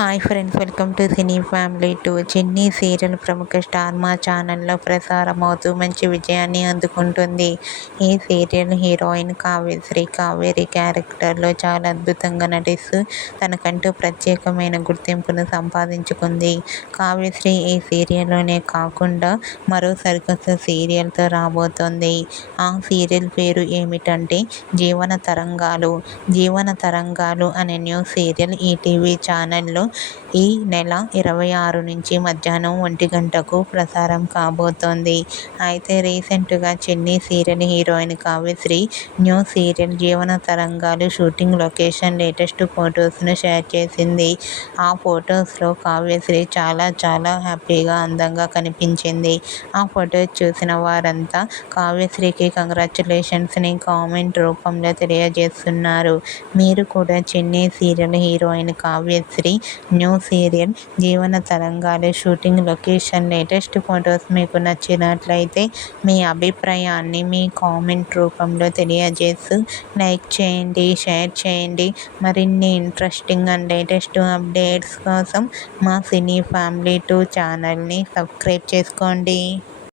Hi friends, welcome to cine family 2. చిన్ని serial ప్రముఖ star మా ఛానల్లో ప్రసారమవుతూ మంచి విజయాన్ని అందుకుంటుంది. ఈ సీరియల్ హీరోయిన్ కావేరి క్యారెక్టర్లో చాలా అద్భుతంగా నటిస్తూ తనకంటూ ప్రత్యేకమైన గుర్తింపును సంపాదించుకుంది. కావ్యశ్రీ ఈ సీరియల్లోనే కాకుండా మరో సరికొత్త సీరియల్తో రాబోతోంది. ఆ సీరియల్ పేరు ఏమిటంటే జీవన తరంగాలు. జీవన తరంగాలు అనే న్యూ సీరియల్ ఈటీవీ ఛానల్లో ఈ నెల 26 నుంచి మధ్యాహ్నం 1 గంటకు ప్రసారం కాబోతోంది. అయితే రీసెంట్గా చిన్ని serial heroine Kavyasri new serial జీవన తరంగాలు షూటింగ్ లొకేషన్ లేటెస్ట్ ఫొటోస్ను షేర్ చేసింది. ఆ ఫొటోస్లో కావ్యశ్రీ చాలా హ్యాపీగా అందంగా కనిపించింది. ఆ ఫొటోస్ చూసిన వారంతా కావ్యశ్రీకి కంగ్రాచ్యులేషన్స్ని కామెంట్ రూపంలో తెలియజేస్తున్నారు. మీరు కూడా చిన్ని serial heroine Kavyasri new serial జీవన తరంగాలు షూటింగ్ లొకేషన్ లేటెస్ట్ ఫొటోస్ మీకు నచ్చినట్లయితే మీ అభిప్రాయాన్ని మీ కామెంట్ రూపంలో తెలియజేస్తూ లైక్ చేయండి, షేర్ చేయండి. మరిన్ని ఇంట్రెస్టింగ్ అండ్ లేటెస్ట్ అప్డేట్స్ కోసం మా సినీ ఫ్యామిలీ 2 ఛానల్ని సబ్స్క్రైబ్ చేసుకోండి.